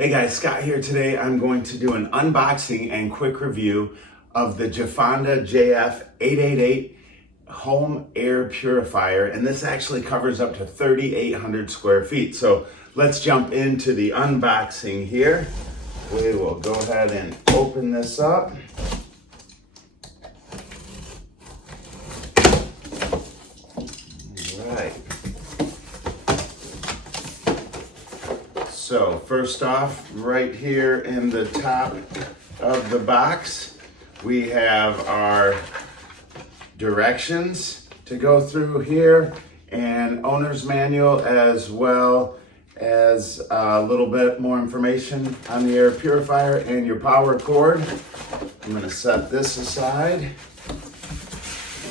Hey guys, Scott here. Today I'm going to do an unboxing and quick review of the JAFANDA JF888 Home Air Purifier, and this actually covers up to 3,800 square feet. So let's jump into the unboxing here. We will go ahead and open this up. All right. So first off, right here in the top of the box, we have our directions to go through here and owner's manual, as well as a little bit more information on the air purifier and your power cord. I'm going to set this aside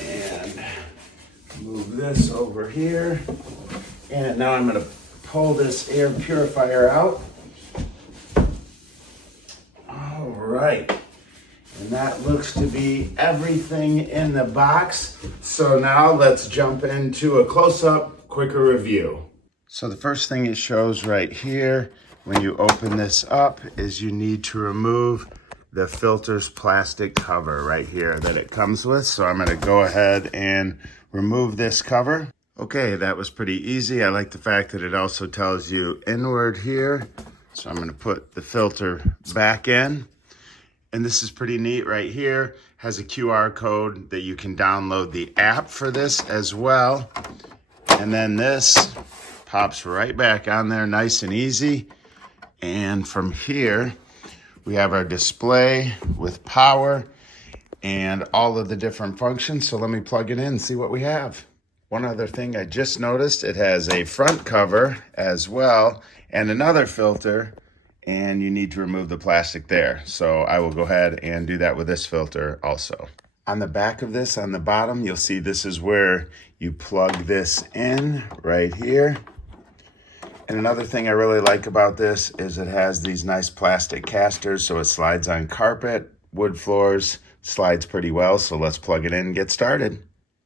and move this over here. And now I'm going to pull this air purifier out. All right. And that looks to be everything in the box. So now let's jump into a close-up, quicker review. So the first thing it shows right here when you open this up is you need to remove the filter's plastic cover right here that it comes with. So I'm going to go ahead and remove this cover. Okay, that was pretty easy. I like the fact that it also tells you inward here. So I'm going to put the filter back in. And this is pretty neat right here. Has a QR code that you can download the app for this as well. And then this pops right back on there, nice and easy. And from here, we have our display with power and all of the different functions. So let me plug it in and see what we have. One other thing I just noticed, it has a front cover as well and another filter, and you need to remove the plastic there. So I will go ahead and do that with this filter also. On the back of this, on the bottom, you'll see this is where you plug this in right here. And another thing I really like about this is it has these nice plastic casters, so it slides on carpet, wood floors, slides pretty well. So let's plug it in and get started.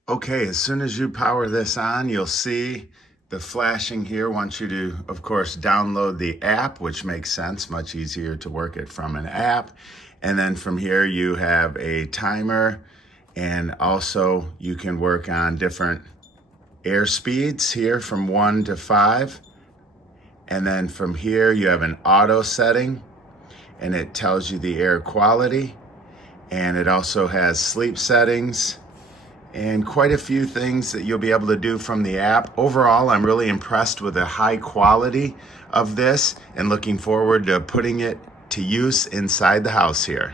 Okay, as soon as you power this on, you'll see the flashing here wants you to, of course, download the app, which makes sense, much easier to work it from an app. And then from here, you have a timer, and also you can work on different air speeds here from 1 to 5. And then from here, you have an auto setting, and it tells you the air quality. And it also has sleep settings, and quite a few things that you'll be able to do from the app. Overall, I'm really impressed with the high quality of this and looking forward to putting it to use inside the house here.